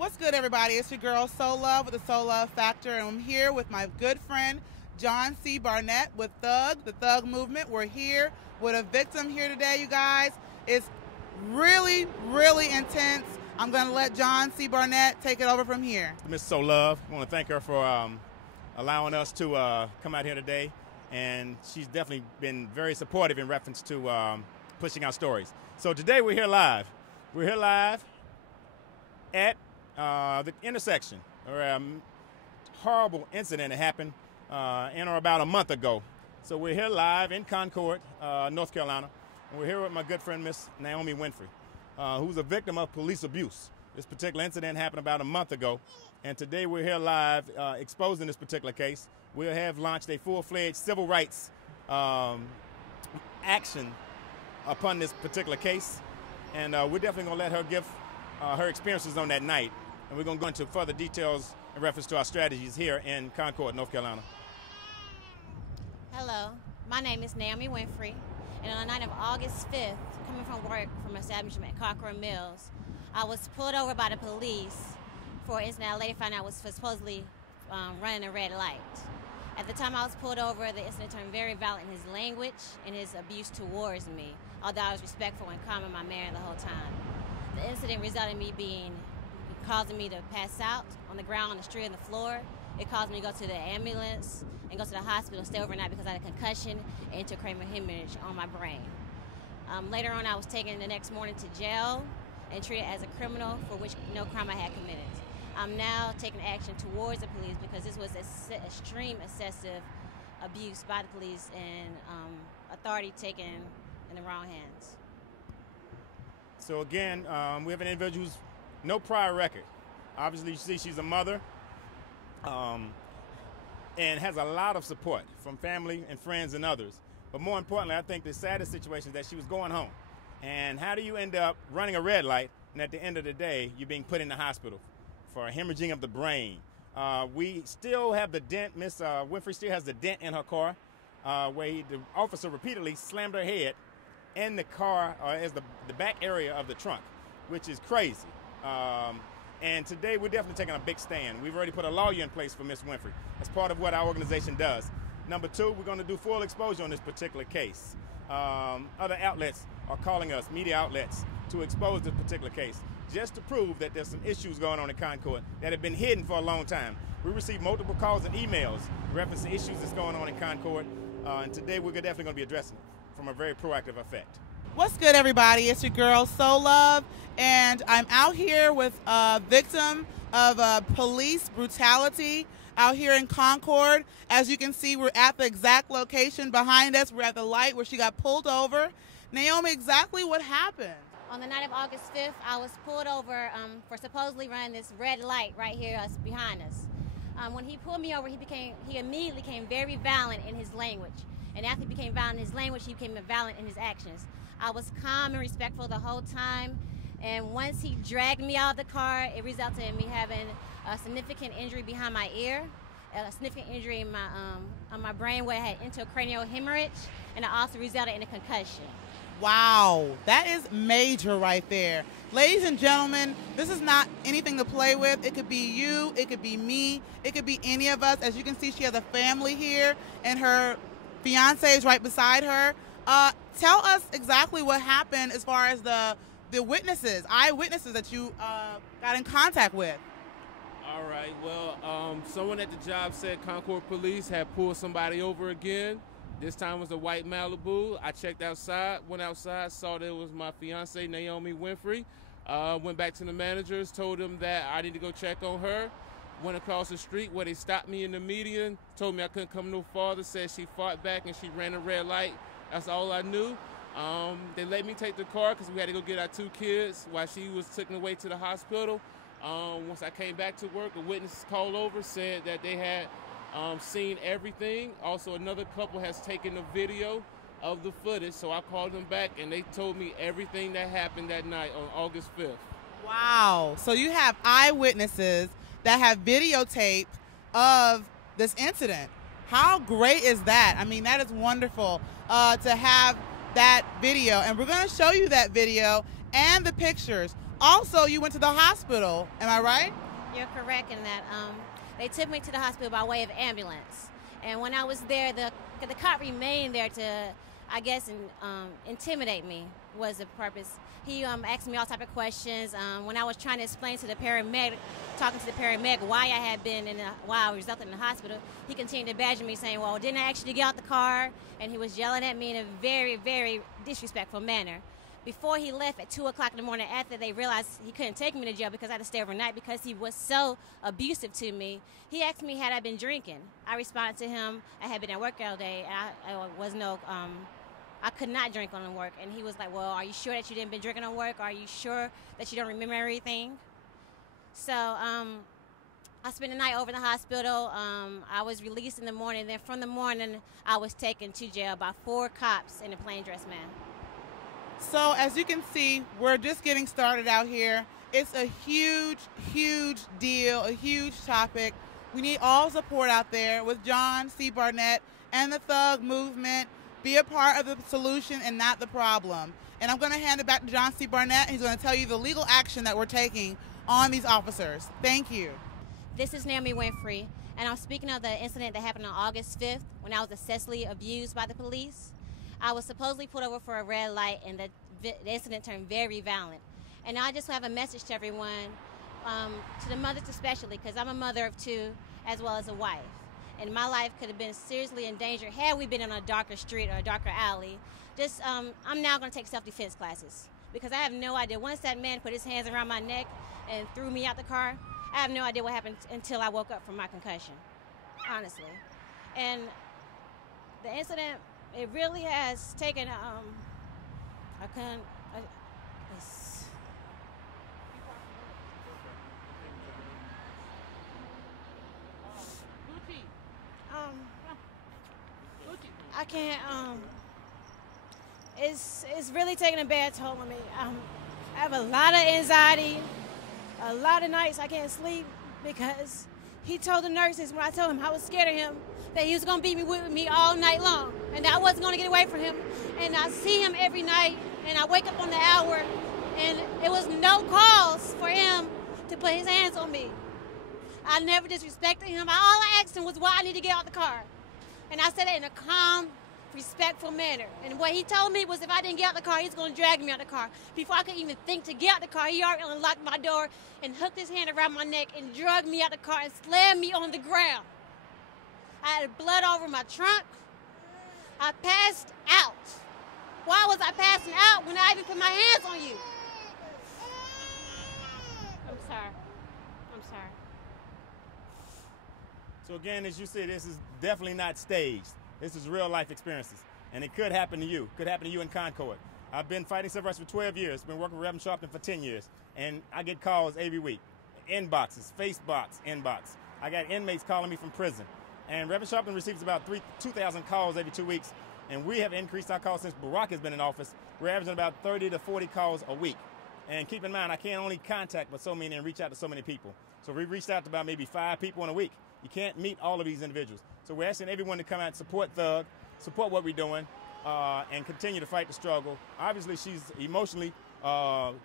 What's good, everybody? It's your girl Solove with the Solove Factor, and I'm here with my good friend John C. Barnett with the Thug Movement. We're here with a victim here today, you guys. It's really, really intense. I'm going to let John C. Barnett take it over from here. Miss Solove, I want to thank her for allowing us to come out here today, and she's definitely been very supportive in reference to pushing our stories. So today we're here live. We're here live at the intersection, or a horrible incident that happened in or about a month ago. So we're here live in Concord, North Carolina, and we're here with my good friend, Miss Naomi Winfrey, who's a victim of police abuse. This particular incident happened about a month ago, and today we're here live exposing this particular case. We have launched a full-fledged civil rights action upon this particular case, and we're definitely going to let her give her experiences on that night, and we're going to go into further details in reference to our strategies here in Concord, North Carolina. Hello, my name is Naomi Winfrey, and on the night of August 5th, coming from work from establishment at Concord Mills, I was pulled over by the police for an incident I later found out was supposedly running a red light. At the time I was pulled over, the incident turned very violent in his language and his abuse towards me, although I was respectful and calm in my manner the whole time. The incident resulted in me causing me to pass out on the ground, on the street, on the floor. It caused me to go to the ambulance and go to the hospital, stay overnight because I had a concussion and intracranial hemorrhage on my brain. Later on, I was taken the next morning to jail and treated as a criminal for which no crime I had committed. I'm now taking action towards the police because this was extreme excessive abuse by the police and authority taken in the wrong hands. So again, we have an individual who's no prior record. Obviously, you see she's a mother and has a lot of support from family and friends and others. But more importantly, I think the saddest situation is that she was going home. And how do you end up running a red light, and at the end of the day, you're being put in the hospital for a hemorrhaging of the brain? We still have the dent. Miss Winfrey still has the dent in her car where the officer repeatedly slammed her head in the car as the back area of the trunk, which is crazy. And today we're definitely taking a big stand. We've already put a lawyer in place for Miss Winfrey. That's part of what our organization does. Number two, we're going to do full exposure on this particular case. Other outlets are calling us, media outlets, to expose this particular case, just to prove that there's some issues going on in Concord that have been hidden for a long time. We received multiple calls and emails referencing issues that's going on in Concord, and today we're definitely going to be addressing it from a very proactive effect. What's good, everybody? It's your girl Solove, and I'm out here with a victim of police brutality out here in Concord. As you can see, we're at the exact location behind us. We're at the light where she got pulled over. Naomi, exactly what happened? On the night of August 5th, I was pulled over for supposedly running this red light right here behind us. When he pulled me over, he immediately became very violent in his language. And after he became violent in his language, he became violent in his actions. I was calm and respectful the whole time. And once he dragged me out of the car, it resulted in me having a significant injury behind my ear, a significant injury in on my brain where I had intracranial hemorrhage, and it also resulted in a concussion. Wow, that is major right there. Ladies and gentlemen, this is not anything to play with. It could be you, it could be me, it could be any of us. As you can see, she has a family here, and her fiance is right beside her. Tell us exactly what happened as far as the witnesses, eyewitnesses that you got in contact with. All right, well, someone at the job said Concord police had pulled somebody over again. This time it was a white Malibu. I checked outside, went outside, saw that it was my fiance, Naomi Winfrey. Went back to the managers, told them that I need to go check on her. Went across the street where they stopped me in the median, told me I couldn't come no farther, said she fought back and she ran a red light. That's all I knew. They let me take the car because we had to go get our two kids while she was taken away to the hospital. Once I came back to work, a witness called over, said that they had seen everything. Also, another couple has taken a video of the footage, so I called them back and they told me everything that happened that night on August 5th. Wow. So you have eyewitnesses that have videotape of this incident. How great is that? I mean, that is wonderful to have that video. And we're going to show you that video and the pictures Also, you went to the hospital. Am I right? You're correct in that. They took me to the hospital by way of ambulance. And when I was there, the cop remained there to, I guess, intimidate me was the purpose. He asked me all type of questions. When I was trying to explain to the paramedic, talking to the paramedic why I had been why I resulted in the hospital, he continued to badger me, saying, "Well, didn't I ask you to get out the car?" And he was yelling at me in a very, very disrespectful manner. Before he left at 2 o'clock in the morning, after they realized he couldn't take me to jail because I had to stay overnight because he was so abusive to me, he asked me had I been drinking. I responded to him, I had been at work all day, and I could not drink on work. And he was like, "Well, are you sure that you didn't been drinking on work? Are you sure that you don't remember everything?" So I spent the night over in the hospital. I was released in the morning. Then from the morning, I was taken to jail by 4 cops in a plain dress man. So as you can see, we're just getting started out here. It's a huge, huge deal, a huge topic. We need all support out there with John C. Barnett and the Thug Movement. Be a part of the solution and not the problem. And I'm going to hand it back to John C. Barnett. He's going to tell you the legal action that we're taking on these officers. Thank you. This is Naomi Winfrey, and I'm speaking of the incident that happened on August 5th when I was excessively abused by the police. I was supposedly pulled over for a red light, and the incident turned very violent. And I just have a message to everyone, to the mothers especially, because I'm a mother of 2 as well as a wife. And my life could have been seriously in danger had we been in a darker street or a darker alley. I'm now going to take self-defense classes because I have no idea. Once that man put his hands around my neck and threw me out the car, I have no idea what happened until I woke up from my concussion, honestly. And the incident, it really has taken I can't, it's really taking a bad toll on me. I have a lot of anxiety, a lot of nights I can't sleep because he told the nurses when I told him I was scared of him that he was going to beat me with me all night long and I wasn't going to get away from him. And I see him every night and I wake up on the hour and it was no cause for him to put his hands on me. I never disrespected him. All I asked him was why I need to get out the car. And I said it in a calm, respectful manner. And what he told me was if I didn't get out the car, he was going to drag me out the car. Before I could even think to get out the car, he already unlocked my door and hooked his hand around my neck and dragged me out the car and slammed me on the ground. I had blood over my trunk. I passed out. Why was I passing out when I even put my hands on you? I'm sorry. So again, as you see, this is definitely not staged. This is real life experiences. And it could happen to you. Could happen to you in Concord. I've been fighting civil rights for 12 years. Been working with Reverend Sharpton for 10 years. And I get calls every week. Inboxes, Facebox, inbox. I got inmates calling me from prison. And Reverend Sharpton receives about 2,000 calls every 2 weeks. And we have increased our calls since Barack has been in office. We're averaging about 30 to 40 calls a week. And keep in mind, I can't only contact but so many and reach out to so many people. So we reached out to about maybe 5 people in a week. You can't meet all of these individuals. So we're asking everyone to come out and support Thug, support what we're doing, and continue to fight the struggle. Obviously, she's emotionally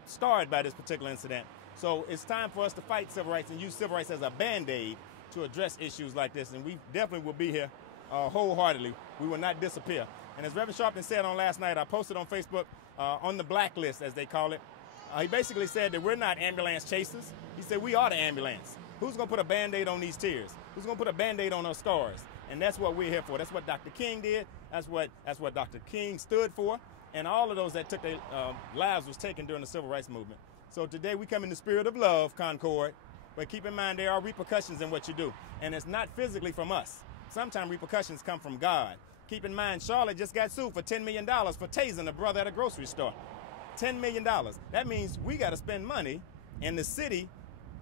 scarred by this particular incident. So it's time for us to fight civil rights and use civil rights as a Band-Aid to address issues like this. And we definitely will be here wholeheartedly. We will not disappear. And as Reverend Sharpton said on last night, I posted on Facebook on the blacklist, as they call it. He basically said that we're not ambulance chasers. He said we are the ambulance. Who's going to put a Band-Aid on these tears? Who's going to put a Band-Aid on our scars? And that's what we're here for. That's what Dr. King did. That's what Dr. King stood for. And all of those that took their lives was taken during the civil rights movement. So today we come in the spirit of love, Concord. But keep in mind there are repercussions in what you do. And it's not physically from us. Sometimes repercussions come from God. Keep in mind, Charlotte just got sued for $10 million for tasing a brother at a grocery store. $10 million. That means we got to spend money in the city,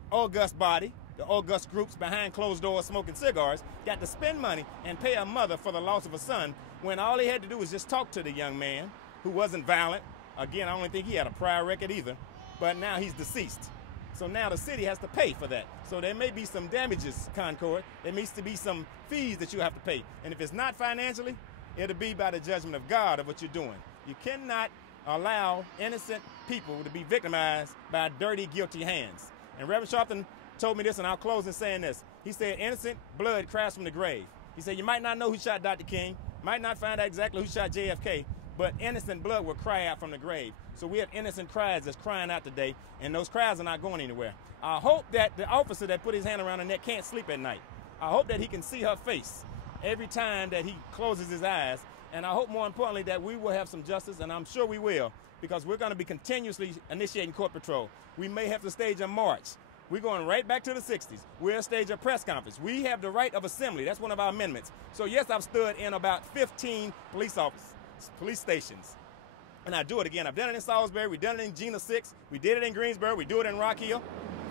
august body, the august groups behind closed doors smoking cigars, got to spend money and pay a mother for the loss of a son when all he had to do was just talk to the young man who wasn't violent. Again, I don't think he had a prior record either, but now he's deceased. So now the city has to pay for that. So there may be some damages, Concord. There needs to be some fees that you have to pay. And if it's not financially, it'll be by the judgment of God of what you're doing. You cannot allow innocent people to be victimized by dirty, guilty hands. And Reverend Sharpton told me this, and I'll close in saying this. He said, innocent blood cries from the grave. He said, you might not know who shot Dr. King, might not find out exactly who shot JFK, but innocent blood will cry out from the grave. So we have innocent cries that's crying out today, and those cries are not going anywhere. I hope that the officer that put his hand around her neck can't sleep at night. I hope that he can see her face every time that he closes his eyes. And I hope, more importantly, that we will have some justice, and I'm sure we will, because we're going to be continuously initiating court patrol. We may have to stage a march. We're going right back to the 60s. We'll stage a press conference. We have the right of assembly. That's one of our amendments. So, yes, I've stood in about 15 police stations. And I do it again. I've done it in Salisbury. We've done it in Gina 6. We did it in Greensboro. We do it in Rock Hill.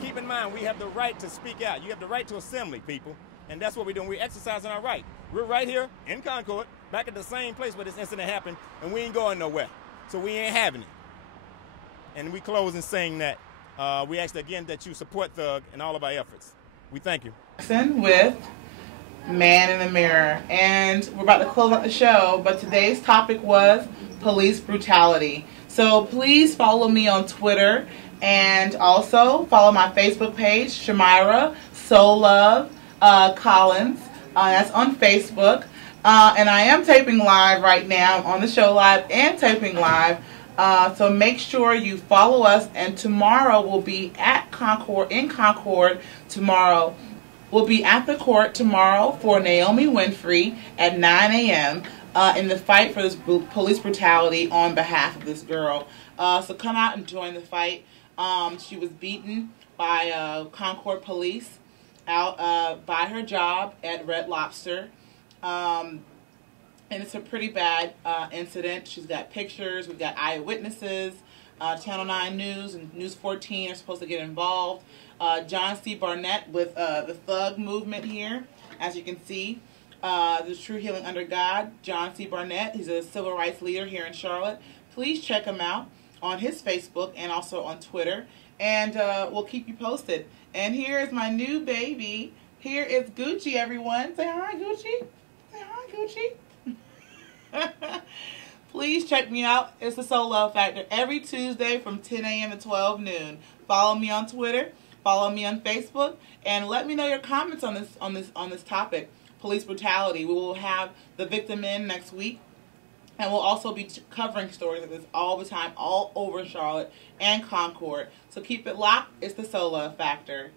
Keep in mind, we have the right to speak out. You have the right to assembly, people. And that's what we're doing. We're exercising our right. We're right here in Concord, back at the same place where this incident happened, and we ain't going nowhere. So we ain't having it. And we close in saying that we ask again that you support Thug in all of our efforts. We thank you. With Man in the Mirror. And we're about to close out the show, but today's topic was police brutality. So please follow me on Twitter, and also follow my Facebook page, Shamira Solove Collins. That's on Facebook. And I am taping live right now, on the show live and taping live. So make sure you follow us, and tomorrow we'll be at Concord tomorrow. We'll be at the court tomorrow for Naomi Winfrey at 9 a.m. In the fight for this police brutality on behalf of this girl. So come out and join the fight. She was beaten by Concord police out by her job at Red Lobster. And it's a pretty bad incident. She's got pictures. We've got eyewitnesses. Channel 9 News and News 14 are supposed to get involved. John C. Barnett with the Thug movement here, as you can see. The True Healing Under God, John C. Barnett. He's a civil rights leader here in Charlotte. Please check him out on his Facebook and also on Twitter. And we'll keep you posted. And here is my new baby. Here is Gucci, everyone. Say hi, Gucci. Say hi, Gucci. Please check me out. It's the Soul Love Factor every Tuesday from 10 a.m. to 12 noon. Follow me on Twitter. Follow me on Facebook. And let me know your comments on this topic, police brutality. We will have the victim in next week. And we'll also be covering stories like this all the time, all over Charlotte and Concord. So keep it locked. It's the Soul Love Factor.